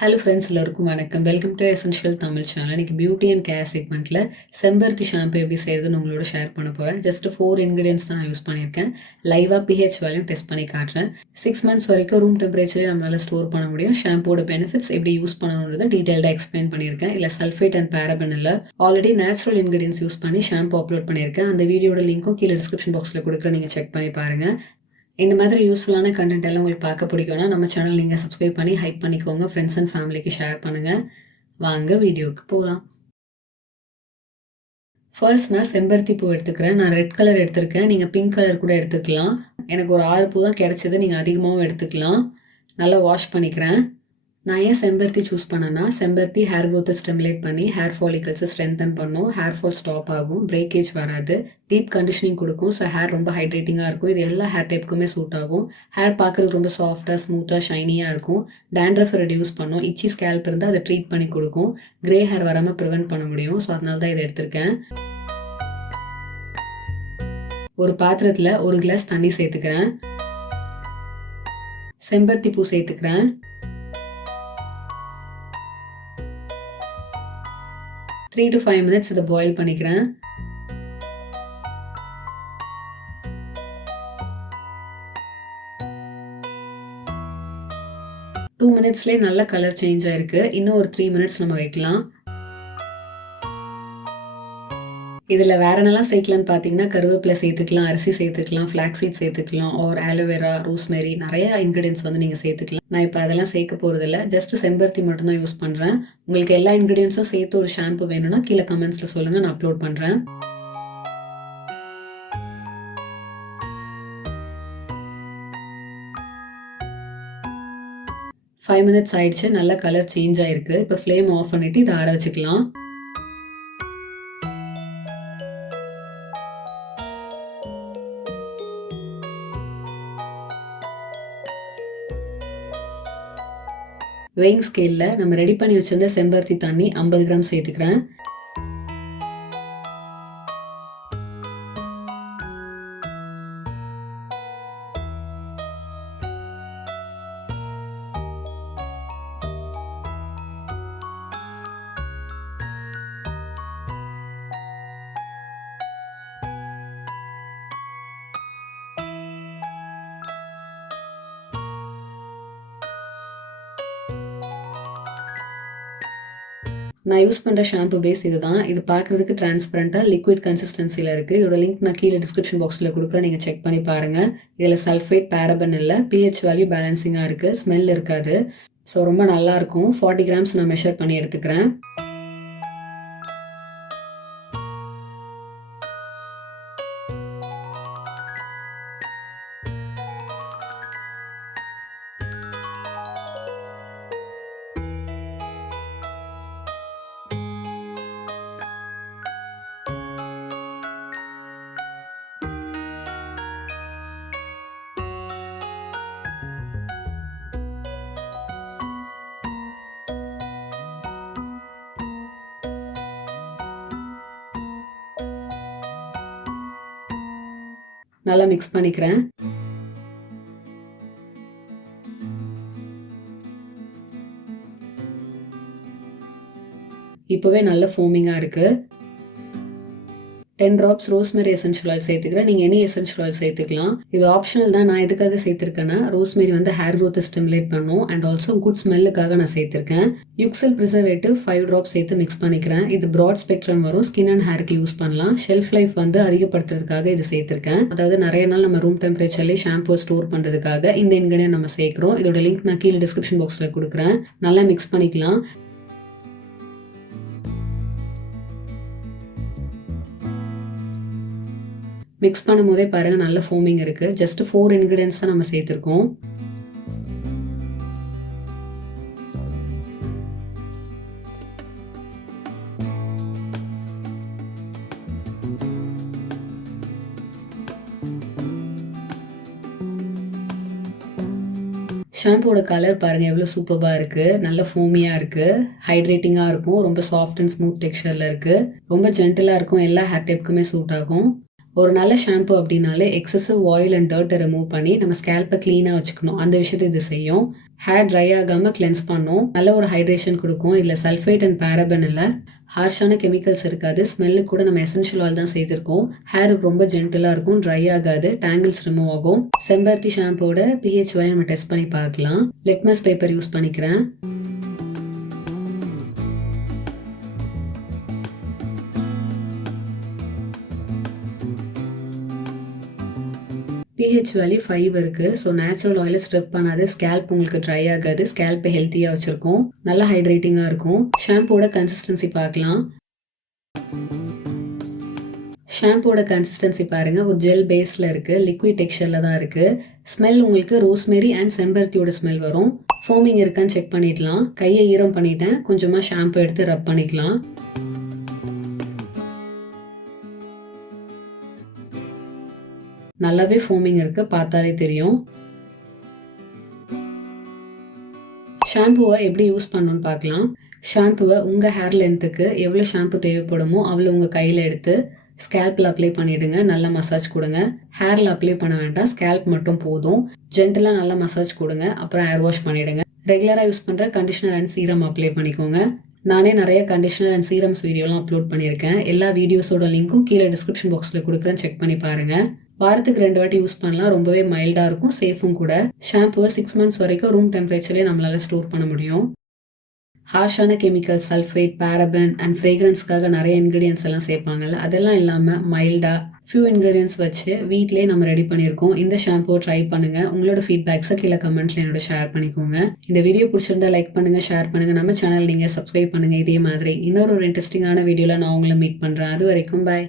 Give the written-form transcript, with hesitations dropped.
Hello friends, எல்லாருக்கும் வணக்கம். Welcome to essential Tamil channel. இன்னைக்கு பியூட்டி அண்ட் கேர் செக்மெண்ட்டில் செம்பருத்தி ஷாம்பு எப்படி செய்யறதுன்னு உங்களோட ஷேர் பண்ண போகிறேன். ஜஸ்ட் 4 இன்க்ரீடியன்ஸ் தான் நான் யூஸ் பண்ணியிருக்கேன். லைவாக பிஹெச் வேல்யூம் டெஸ்ட் பண்ணி காட்டுறேன். 6 months வரைக்கும் ரூம் டெம்பரேச்சரே நம்மளால் ஸ்டோர் பண்ண முடியும். ஷாம்போட பெனிஃபிட்ஸ் எப்படி யூஸ் பண்ணணுன்றதை டீட்டெயில்டாக எக்ஸ்பிளைன் பண்ணியிருக்கேன். இல்லை சல்ஃபேட் அண்ட் பேரபன் இல்லை, ஆல்ரெடி நேச்சுரல் இன்க்ரீடியன்ஸ் யூஸ் பண்ணி ஷாம்பு அப்லோட் பண்ணியிருக்கேன். அந்த வீடியோட லிங்க்கும் கீழே டிஸ்கிரிப்ஷன் பாக்ஸில் கொடுக்குறேன், நீங்கள் செக் பண்ணி பாருங்கள். இந்த மாதிரி யூஸ்ஃபுல்லான கண்டென்ட் எல்லாம் உங்களுக்கு பார்க்க பிடிக்கும்னா நம்ம சேனல் நீங்கள் சப்ஸ்கிரைப் பண்ணி ஹைப் பண்ணிக்கோங்க. ஃப்ரெண்ட்ஸ் அண்ட் ஃபேமிலிக்கு ஷேர் பண்ணுங்கள். வாங்க வீடியோவுக்கு போகலாம். ஃபர்ஸ்ட் நான் செம்பருத்தி பூ எடுத்துக்கிறேன். நான் ரெட் கலர் எடுத்திருக்கேன். நீங்கள் பிங்க் கலர் கூட எடுத்துக்கலாம். எனக்கு ஒரு 6 பூ தான் கிடைச்சது. நீங்கள் அதிகமாகவும் எடுத்துக்கலாம். நல்லா வாஷ் பண்ணிக்கிறேன். நான் ஏன் செம்பருத்தி சூஸ் பண்ணேன்னா, செம்பருத்தி ஹேர் க்ரோத்தை ஸ்டிமுலேட் பண்ணி ஹேர் ஃபாலிகல்ஸை ஸ்ட்ரென்தன் பண்ணும். ஹேர் ஃபால் ஸ்டாப் ஆகும், பிரேக்கேஜ் வராது, டீப் கண்டிஷனிங் கொடுக்கும். ஸோ ஹேர் ரொம்ப ஹைட்ரேட்டிங்காக இருக்கும். இது எல்லா ஹேர் டைப்புக்குமே சூட் ஆகும். ஹேர் பார்க்குறதுக்கு ரொம்ப சாஃப்டாக ஸ்மூத்தாக ஷைனியாக இருக்கும். டேண்ட்ரஃப் ரெடியூஸ் பண்ணும். இச்சி ஸ்கேல்ப் இருந்தால் அதை ட்ரீட் பண்ணி கொடுக்கும். கிரே ஹேர் வராமல் ப்ரிவென்ட் பண்ண முடியும். ஸோ அதனால தான் இதை எடுத்திருக்கேன். ஒரு பாத்திரத்தில் 1 கிளாஸ் தண்ணி சேர்த்துக்கிறேன். செம்பருத்தி பூ சேர்த்துக்கிறேன். 3 to 5 minutes இதை பாயில் பண்ணிக்கிறேன். டூ மினிட்ஸ்லேயே நல்ல கலர் சேஞ்ச் ஆயிருக்கு. இன்னும் ஒரு 3 minutes நம்ம வைக்கலாம். இதில் வேற என்னெல்லாம் சேர்க்கலான்னு பார்த்தீங்கன்னா, கருவேப்பிலை சேர்த்துக்கலாம், அரிசி சேர்த்துக்கலாம், ஃப்ளாக்ஸ் சீட் சேர்த்துக்கலாம், ஒரு ஆலோவேரா, ரோஸ்மெரி, நிறைய இன்க்ரீடியன்ஸ் வந்து நீங்கள் சேர்த்துக்கலாம். நான் இப்போ அதெல்லாம் சேர்க்க போகிறதில்ல. ஜஸ்ட் செம்பருத்தி மட்டும்தான் யூஸ் பண்ணுறேன். உங்களுக்கு எல்லா இன்க்ரீடியன்ஸும் சேர்த்து ஒரு ஷாம்பு வேணும்னா கீழே கமெண்ட்ஸில் சொல்லுங்கள், நான் அப்லோட் பண்ணுறேன். ஃபைவ் மினிட்ஸ் ஆயிடுச்சு. நல்ல கலர் சேஞ்ச் ஆயிருக்கு. இப்போ ஃப்ளேம் ஆஃப் பண்ணிவிட்டு இதை ஆற வச்சுக்கலாம். வெயிங் ஸ்கேலில் நம்ம ரெடி பண்ணி வச்சிருந்த செம்பருத்தி தண்ணி 50 கிராம் சேர்த்துக்கிறேன். நான் யூஸ் பண்ணுற ஷாம்பு பேஸ் இதுதான். இது பார்க்குறதுக்கு டிரான்ஸ்பரண்ட்டாக லிக்விட் கன்சிஸ்டன்சியில் இருக்குது. இதோட லிங்க் நான் கீழே டிஸ்கிரிப்ஷன் பாக்ஸில் கொடுக்குறேன், நீங்கள் செக் பண்ணி பாருங்கள். இதில் சல்ஃபேட், பேரபன் இல்லை, பிஹெச் வேல்யூ பேலன்சிங்காக இருக்குது, ஸ்மெல் இருக்காது. ஸோ ரொம்ப நல்லாயிருக்கும். 40 கிராம்ஸ் நான் மெஷர் பண்ணி எடுத்துக்கிறேன். நல்லா மிக்ஸ் பண்ணிக்கிறேன். இப்போவே நல்ல ஃபோமிங்காக இருக்குது. 10 drops ரோஸ்மெரி எசென்ஷியல் ஆயில் சேர்த்துக்கிறேன். நீங்கள் எனி எசென்ஷியல் ஆயில் சேர்த்துக்கலாம். இது ஆப்ஷனல் தான். நான் எதுக்காக சேர்த்துருக்கேன்னா, ரோஸ்மெரி வந்து ஹேர் க்ரோத்தை ஸ்டிமுலேட் பண்ணும் அண்ட் ஆல்சோ குட் ஸ்மெல்லுக்காக நான் சேர்த்துருக்கேன். யுக்சல் ப்ரிசர்வேட்டிவ் 5 drops சேர்த்து மிக்ஸ் பண்ணிக்கிறேன். இது ப்ராட் ஸ்பெக்ட்ரம் வரும், ஸ்கின் அண்ட் ஹேருக்கு யூஸ் பண்ணலாம். ஷெல்ஃப் லைஃப் வந்து அதிகப்படுத்துறதுக்காக இது சேர்த்துருக்கேன். அதாவது நிறைய நாள் நம்ம ரூம் டெம்பரேச்சர்லேயே ஷாம்பு ஸ்டோர் பண்ணுறதுக்காக இந்த இன்கிரிடியன்ட் நம்ம சேர்க்குறோம். இதோட லிங்க் நான் கீழே டிஸ்கிரிப்ஷன் பாக்ஸில் கொடுக்குறேன். நல்லா மிக்ஸ் பண்ணிக்கலாம். மிக்ஸ் பண்ணும் போதே பாருங்கள் நல்ல ஃபோமிங் இருக்குது. ஜஸ்ட் 4 இன்க்ரீடியன்ஸ் தான் நம்ம சேர்த்துருக்கோம். ஷாம்போட கலர் பாருங்கள் எவ்வளோ சூப்பராக இருக்குது. நல்ல ஃபோமியாக இருக்குது, ஹைட்ரேட்டிங்காக இருக்கும், ரொம்ப சாஃப்ட் அண்ட் ஸ்மூத் டெக்ஸ்சரில் இருக்குது, ரொம்ப ஜென்டிலாக இருக்கும், எல்லா ஹேர் டைப்புக்குமே சூட் ஆகும். ஒரு நல்ல ஷாம்பு அப்படின்னாலே எக்ஸசிவ் ஆயில் அண்ட் டர்ட்டை ரிமூவ் பண்ணி நம்ம ஸ்கேல்பை க்ளீனாக வச்சுக்கணும். அந்த விஷயத்தை இது செய்யும். ஹேர் ட்ரை ஆகாமல் கிளென்ஸ் பண்ணும். நல்ல ஒரு ஹைட்ரேஷன் கொடுக்கும். இதில் சல்ஃபேட் அண்ட் பேரபன் இல்லை, ஹார்ஷான கெமிக்கல்ஸ் இருக்காது. ஸ்மெல்லுக்கு கூட நம்ம எசென்ஷியல் ஆயில் தான் செய்திருக்கோம். ஹேருக்கு ரொம்ப ஜென்டிலாக இருக்கும், ட்ரை ஆகாது, டேங்கிள்ஸ் ரிமூவ் ஆகும். செம்பருத்தி ஷாம்போட பிஹெச் வேல்யூ நம்ம டெஸ்ட் பண்ணி பார்க்கலாம். லிட்மஸ் பேப்பர் யூஸ் பண்ணிக்கிறேன். pH வேல்யூ 5 இருக்கு. ஸோ நேச்சுரல் ஆயிலை ஸ்ட்ரிப் பண்ணாது, ஸ்கேல்ப் உங்களுக்கு ட்ரை ஆகாது, ஸ்கேல்ப்பை ஹெல்த்தியாக வச்சுருக்கோம், நல்லா ஹைட்ரேட்டிங்காக இருக்கும். ஷாம்போட கன்சிஸ்டன்சி பார்க்கலாம். ஷாம்போட கன்சிஸ்டன்சி பாருங்க, ஒரு ஜெல் பேஸில் இருக்குது, லிக்விட் டெக்ஸ்சரில் தான் இருக்குது. ஸ்மெல் உங்களுக்கு ரோஸ்மெரி அண்ட் செம்பருத்தியோட ஸ்மெல் வரும். ஃபோமிங் இருக்கான்னு செக் பண்ணிடலாம். கையை ஈரம் பண்ணிட்டேன், கொஞ்சமாக ஷாம்பு எடுத்து ரப் பண்ணிக்கலாம். நல்லாவே ஃபோமிங் இருக்கு, பார்த்தாலே தெரியும். ஷாம்புவை எப்படி யூஸ் பண்ணணும்னு பார்க்கலாம். ஷாம்புவை உங்கள் ஹேர் லென்த்துக்கு எவ்வளோ ஷாம்பு தேவைப்படுமோ அவ்வளோ உங்கள் கையில் எடுத்து ஸ்கேல்பில் அப்ளை பண்ணிவிடுங்க. நல்லா மசாஜ் கொடுங்க. ஹேரில் அப்ளை பண்ண வேண்டாம், ஸ்கேல்ப் மட்டும் போதும். ஜென்டலாக நல்லா மசாஜ் கொடுங்க. அப்புறம் ஹேர் வாஷ் பண்ணிவிடுங்க. ரெகுலராக யூஸ் பண்ணுற கண்டிஷனர் அண்ட் சீரம் அப்ளை பண்ணிக்கோங்க. நானே நிறைய கண்டிஷனர் அண்ட் சீரம்ஸ் வீடியோலாம் அப்லோட் பண்ணியிருக்கேன். எல்லா வீடியோஸோட லிங்க்கும் கீழே டிஸ்கிரிப்ஷன் பாக்ஸில் கொடுக்குறேன், செக் பண்ணி பாருங்கள். வாரத்துக்கு 2 வாட்டி யூஸ் பண்ணலாம். ரொம்பவே மைல்டாக இருக்கும், சேஃபும் கூட. ஷாம்புவை 6 months வரைக்கும் ரூம் டெம்பரேச்சர்லேயே நம்மளால ஸ்டோர் பண்ண முடியும். ஹார்ஷான கெமிக்கல், சல்ஃபேட், பேரபன் அண்ட் ஃப்ரேக்ரன்ஸ்க்காக நிறைய இன்க்ரீடியன்ஸ் எல்லாம் சேர்ப்பாங்கல்ல, அதெல்லாம் இல்லாமல் மைல்டாக ஃபியூ இன்க்ரீடியன்ஸ் வச்சு வீட்டிலே நம்ம ரெடி பண்ணியிருக்கோம். இந்த ஷாம்புவை ட்ரை பண்ணுங்க. உங்களோட ஃபீட்பேக்ஸை கீழே கமெண்ட்ல என்னோட ஷேர் பண்ணிக்கோங்க. இந்த வீடியோ பிடிச்சிருந்தா லைக் பண்ணுங்க, ஷேர் பண்ணுங்க. நம்ம சேனல் நீங்கள் சப்ஸ்கிரைப் பண்ணுங்க. இதே மாதிரி இன்னொரு இன்ட்ரெஸ்டிங்கான வீடியோவில் நான் உங்களை மீட் பண்ணுறேன். அது வரைக்கும் பாய்.